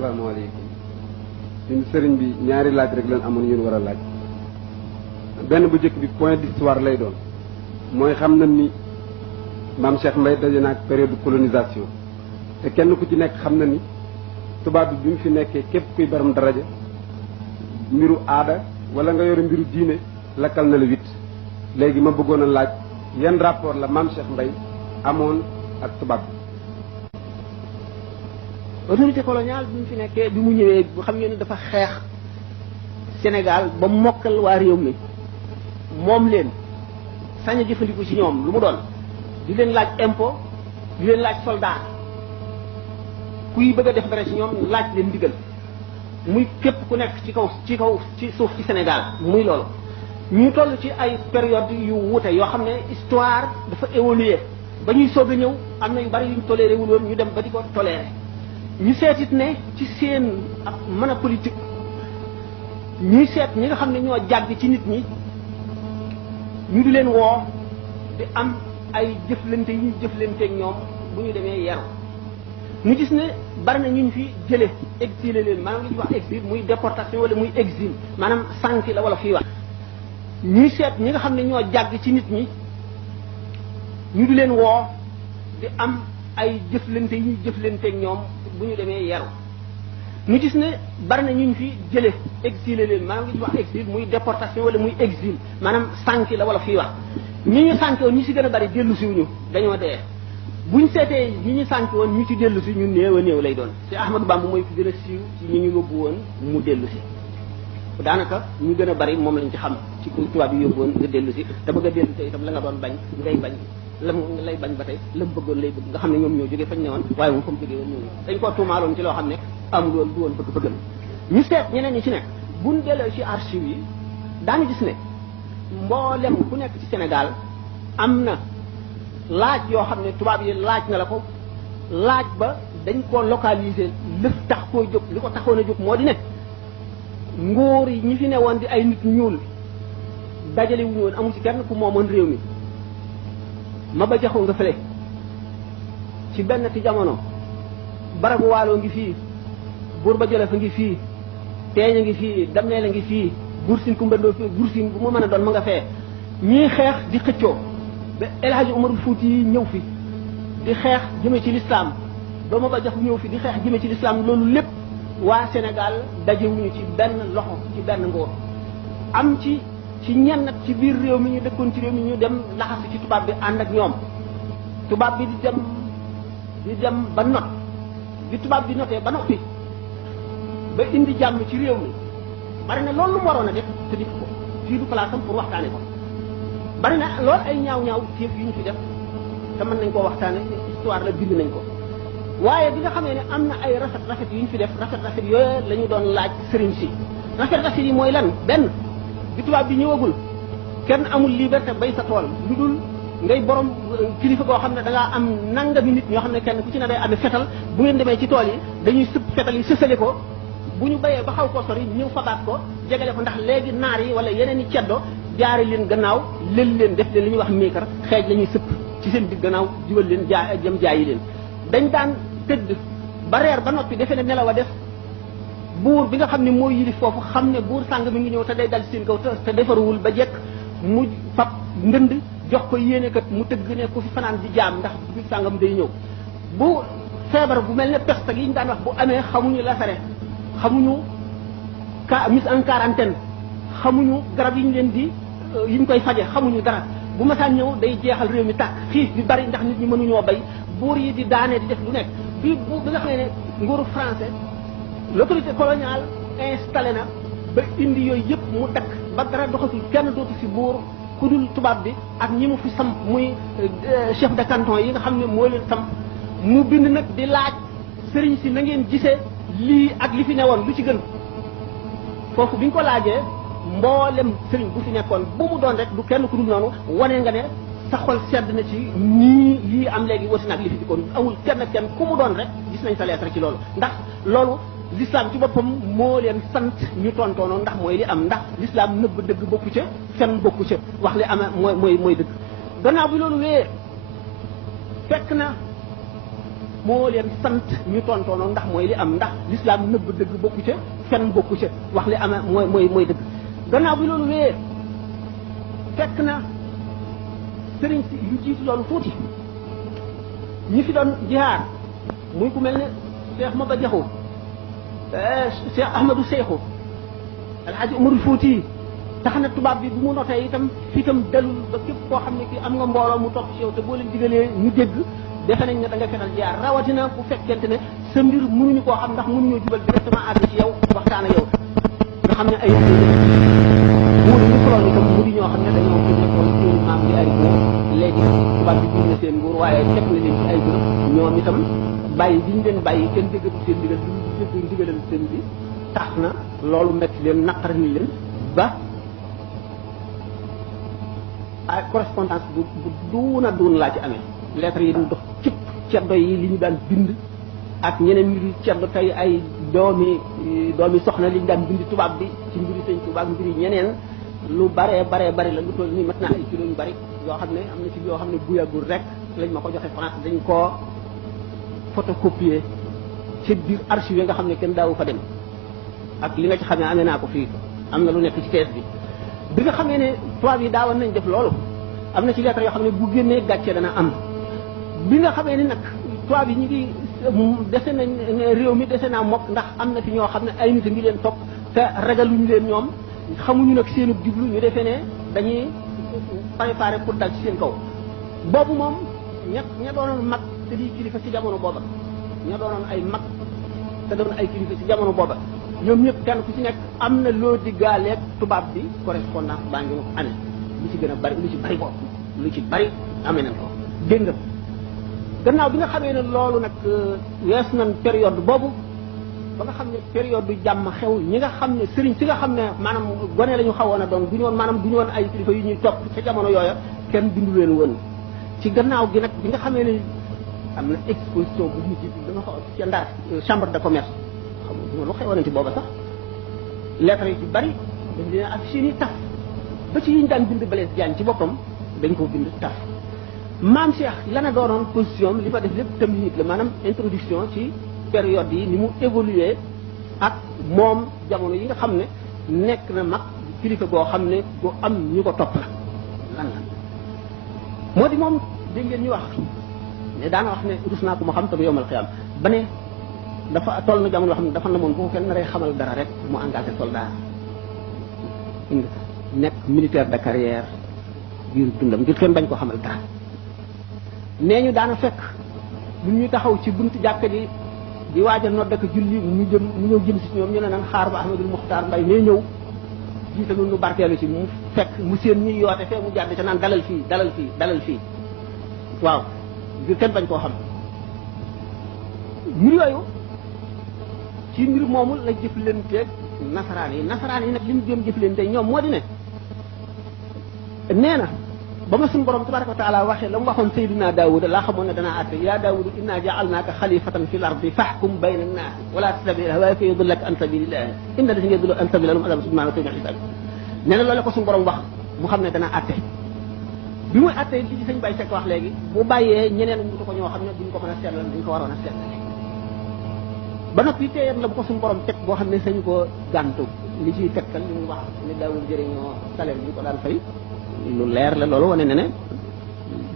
asalaamaaleykum ñun sëriñ bi ñaari laaj rek lañ amoon yéen war a laaj benn bu njëkk bi point d'histoire lay doon mooy xam nañ ni maam Cheikh Mbaye daje na ak période de colonisation te kenn ku ci nekk xam na ni tubaab bi mu fi nekkee képp kuy baram daraja mbiru aada wala nga yore mbiru diine lakkal na la wit léegi ma bëggoon a laaj yan rapport la maam Cheikh Mbaye amoon ak tubaab bi. autorité coloniale bi mu fi nekkee bi mu ñëwee bu xam ngeen ne dafa xeex Sénégal ba mokkal waa réew mi moom leen sañ a jëfandiku ci ñoom lu mu doon di leen laaj impôt di leen laaj soldat kuy bëgg a def dara ci ñoom laaj leen ndigal muy képp ku nekk ci suuf ci Sénégal muy loolu ñu toll ci ay période yu wuute yoo xam ne histoire dafa évoluer ba ñuy soog a ñëw am na yu bari yuñ toléré wul woon ñu dem ba di ko toléré ñu seetit ne ci seen ak mën a politique ñuy seet ñi nga xam ne ñoo jàgg ci nit ñi ñu di leen woo di am ay jëflante yu ñu jëflanteeg ñoom bu ñu demee yaru ñu gis ne bari na ñu fi jële exilé leen maanaam li ñuy wax exil muy déportation wala muy exil maanaam sànki la wala fii wax ñuy seet ñi nga xam ne ñoo jàgg ci nit ñi ñu di leen woo di am ay jëflante yu ñu jëflanteeg ñoom bu ñu demee yaru ñu gis ne bari na ñu fi jële exilé leen maanaam li ñuy wax exil muy déportation wala muy exil maanaam sànki la wala fii wax ñi ñu sànki woon ñi si gën a bari dellu siwuñu dañoo dee buñ seetee ñi ñu sànki woon ñu ci dellu si ñu néew a néew lay doon ci Ahmadou Bamba mooy ku gën a siiw ci ñi ñu yóbbu woon mu dellu si daanaka ñu gën a bari moom lañ ci xam ci ku tubaab yi yóbbu woon nga dellu si te bëgg a dellu si itam la nga doon bañ ngay bañ lam lay bañ ba tey lam bëggoon lay bëgg nga xam ne ñoom ñoo jógee fañ ne woon waaye moom fa mu jógee woon ñëw dañ koo tuumaaloon ci loo xam ne amul woon du woon bëgg-bëggam ñu seet ñeneen ñi ci nekk buñ delloo ci archive yi daanu gis ne mboolem ku nekk ci Sénégal am na laaj yoo xam ne tubaab yi laaj na la ko laaj ba dañ koo localiser lëf tax koo jóg li ko taxoon a jóg moo di ne nguur yi ñi fi ne woon di ay nit ñuul dajale wuñu woon amul ci kenn ku moomoon réew mi ma ba jaxu nga fële ci benn ti jamono barabu waaloo ngi fii buur ba jolof a ngi fii teeñ a ngi fii dammeel a ngi fii bursin kumbandoo fii bursin bu mu mën a doon ma nga fee ñii xeex di xëccoo ba El Hadji Umarul Fuuti yi ñëw fi di xeex jëme ci lislaam ba ma ba jaxu ñëw fi di xeex jëme ci lislaam loolu lépp waa Sénégal dajewuñu ci benn loxo ci benn nguur am ci ñenn nag ci biir réew mi ñu dëkkoon ci réew mi ñu dem laxasu ci tubaab bi ànd ak ñoom tubaab bi di dem ba not bi tubaab bi notee ba noppi ba indi jàmm ci réew mi bari na loolu lu mu waroon a def te def ko fii du place am pour waxtaane ko bari na loolu ay ñaaw téef yu ñu fi def te mën nañ koo waxtaane histoire la bind nañ ko waaye bi nga xamee ne am na ay rafet yu ñu fi def rafet yooyu la ñu doon laaj sëriñ si rafet yi mooy lan benn bi tubaab bi ñëwagul kenn amul liberté bay sa tool lu dul ngay borom kilifa koo xam ne da ngaa am nangami nit ñoo xam ne kenn ku ci ne day amee fetal bu ngeen demee ci tool yi dañuy sëpp fetal yi sësale ko bu ñu bayee ba xaw koo sori ñëw fabaat ko jegale ko ndax léegi naar yi wala yeneen i ceddo jaare leen gannaaw lël leen def leen li ñuy wax miikar xeej la ñuy sëpp ci seen digg gannaaw jubal leen jëm jaayi leen dañ daan tëdd ba reer ba noppi defe ne nelaw a def buur bi nga xam ne mooy yilif foofu xam ne buur sàng mi ngi ñëw te day dal ci seen kaw te defaruwul ba jekk mu fab ndënd jox ko yéene kat mu tëgg ne ku fi fanaan di jaam ndax bi sàngam day ñëw bu feebar bu mel ne peste yi ñu daan wax bu amee xamuñu lasare xamuñu mise en quarantaine xamuñu garab yi ñu leen di yi ñu koy faje xamuñu dara bu masaan ñëw day jeexal réew mi tàkk xiif bi bari ndax nit ñi mënuñoo bay buur yi di daane di def lu nekk bi nga xam ne nguuru français l'autorité coloniale installé na ba indi yooyu yëpp mu dakk ba dara doxatul kenn dootu fi buur ku dul tubaab bi ak ñi mu fi samp muy chef de canton yi nga xam ne moo leen samp mu bind nag di laaj sëriñ si na ngeen gisee lii ak li fi newoon lu ci gën foofu bi ñu ko laajee mboolem sëriñ bu fi nekkoon bu mu doon rek du kenn ku dul noonu wane nga ne sa xol sedd na ci nii lii am léegi wasi nag li fi dikkoon amul kenn ku mu doon rek gis nañ sa lettre ci loolu ndax loolu l'islam ci boppam moo leen sant ñu tontoonoon ndax mooy li am ndax l'islam nëbb dëgg bokku ca fen bokku ca wax li ama mooy dëgg gannaaw bi loolu wéyee fekk na moo leen sant ñu tontoono ndax mooy li am ndax l'islam nëbb dëgg bokku ca fen bokku ca wax li am mooy dëgg gannaaw bi loolu wéyee fekk na sëriñ si yu jiitu loolu tuuti ñi fi doon jihaar muy ku mel ne Cheikh Maba Jaxu Cheikh Ahmadou Seyxu Alhaji Umarul Fuuti tax na tubaab bi bu mu notee itam fii itam dalul ba képp koo xam ne kii am nga mbooloo mu topp ci yow te boo leen digalee ñu dégg defe nañ ne da nga fetal jihaar rawatina bu fekkente ne sa mbir mënuñu koo xam ndax mënuñoo jubal directement àgg ci yow waxtaan ak yow nga xam ne ay muur ñu soloon itam mu di ñoo xam ne dañoo ko nekkoon seen maam di ariko léegi tubaab bi bind na seen nguur waaye teg na leen ci ay bërëb ñoom itam bàyyi bi ñu leen bàyyi kenn déggatu seen ndigal bi ñu dégg ndigalal seen bi tax na loolu metti leen naqar ni leen ba ay correspondance bu duuna duun laa ci amee lettres yi dox cëpp ceddo yi li ñu daan bind ak ñeneen mbiri ceddo tey ay doomi soxna li ñu daan bind tubaab bi ci mbiri sëñ tubaab mbiri ñeneen lu bare la lu toll nii mat naa ay kilo yu bari yoo xam ne am na ci yoo xam ne bu yàggul rek lañ ma ko joxe France dañ koo photocopier ci biir archive yi nga xam ne kenn daawu fa dem ak li nga ci xamee amee naa ko fii am na lu nekk ci kees bi nga xamee ne tubaab yi daawoon nañ def loolu am na ci lettre yoo xam ne bu génnee gàcce dana am bi nga xamee ne nag tubaab yi ñu ngi dese nañ réew mi dese naa mokk ndax am na fi ñoo xam ne ay nit a ngi leen topp te ragaluñu leen ñoom xamuñu nag seenu jublu ñu defee ne dañuy préparé pour dal ci seen kaw boobu moom ña doonoon mag te di kilifa ci jamono booba ña doonoon ay mag te doon ay kilifa ci jamono booba ñoom ñëpp kenn ku ci nekk am na loo diggaaleeg tubaab bi correspondance baa ngi amee lu ci gën a bari lu ci bari amee nañ ko dégg nga gannaaw bi nga xamee ne loolu nag wees nañ période boobu ba nga xam ne période du jàmm xew ñi nga xam ne sëriñ si nga xam ne maanaam gone la ñu xawoon a doon du ñu woon maanaam du ñu woon ay kilifa yu ñuy topp ca jamono yooya kenn bindu leen woon ci gannaaw gi nag bi nga xamee ne am na exposition bu ñu ci dama xaw ca Ndar chambre de commerce xam nga lu xewoon ci booba sax lettres yi ci bari dañ leen affiché ni taf ba ci yi ñu daan bind Blaise Diagne ci boppam dañ ko bind taf maam Cheikh lana doonoon position li ma def lépp tamit la maanaam introduction ci période yi ni mu évolué ak moom jamono yi nga xam ne nekk na mag kilifa goo xam ne bu am ñu ko topp la lan moo di moom dégg ngeen ñu wax ne daana wax ne rus naa ko ma xam te bu yomal xiyam ba ne dafa toll na jamono yoo xam ne dafa namoon bu ko kenn naree xamal dara rek mu engagé soldat nekk militaire de carrière biir dundam ngir kenn bañ ko xamal dara nee ñu daana fekk bu ñuy taxaw ci buntu jàkka ji di waaj a nodd ak julli mu ñëw jëm si ñoom ñu ne nan xaar ba Ahmadul Muxtaar Mbay nee ñëw jiite nu barkeelu ci mu fekk mu seen ñuy yoote fee mu jàdd ca naan dalal fii waaw ngir kenn bañ koo xam mbir yooyu ci mbir moomu la jëflanteeg nasaraan yi nag li mu jëm jëflante ñoom moo di ne nee na ba ma suñu borom tabaraka wa taala waxee la mu waxoon Seydina Daawuda laa xamoon ne danaa àtte yaa Daawuda inna ja'alnaaka xalifatan fil ardi fahkum bayna nnaasi wala tattabi'il hawaa fa yudillaka an sabilillahi inna llaziina yudilluuna an sabilillahi lahum adaabun shadiidun wa hisaab nee na loolu la ko suñu borom wax mu xam ne danaa àtte bi muy àtte li ci sëñ Baye Seck wax léegi bu bàyyee ñeneen ñu ko ñoo xam ne duñ ko mën a seetlal duñ ko waroon a seetlal ba noppi téyet la bu ko suñu borom teg boo xam ne sañu ko gàntu li ciy tegtal li mu wax ne daawul jëriñoo salaire bi ñu ko daan fay lu leer la loolu wane na ne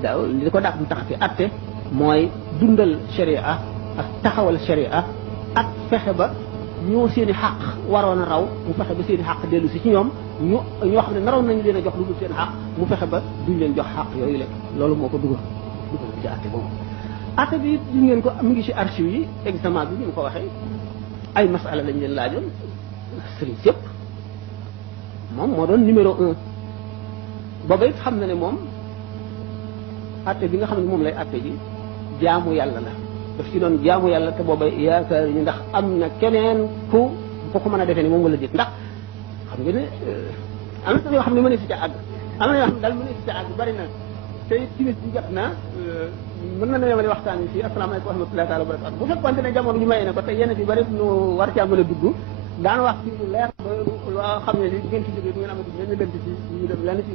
daaw li ko dàq mu tax fi atte mooy dundal sharia ak taxawal sharia ak fexe ba ñoo seen i xàq waroon a raw mu fexe ba seen i xàq dellu si ci ñoom ñoo xam ne naroon nañu leen a jox lu dul seen xàq mu fexe ba duñ leen jox xàq yooyu la loolu moo ko dugal ci atte boobu atte bi di ngeen ko mu ngi ci archive yi examen bi ñu ko waxee ay masala lañ leen laajoon sëriñ yëpp moom moo doon numéro 1 booba it xam na ne moom atte bi nga xam ne moom lay atte ji jaamu yàlla la daf ci doon jaamu yàlla te booba yaakaar ñu ndax am na keneen ku ko mën a defee ni moom wala déet ndax xam nga ne am na yoo xam ne mënees si ca àgg am na yoo xam ne daal mënees si ca àgg bari na te timis bi jot na mën na yemale waxtaan wi fii asalaamaaleykum wa rahmatullahi taala wa barakatu bu fekkoon ne jamono ñu may ne ko te yenn bi bari nu war caa mën a dugg daan wax ci lu leer loo xam ne li ngeen ci jógee bu ngeen amee du ngeen lënt ci ñu dem lenn ci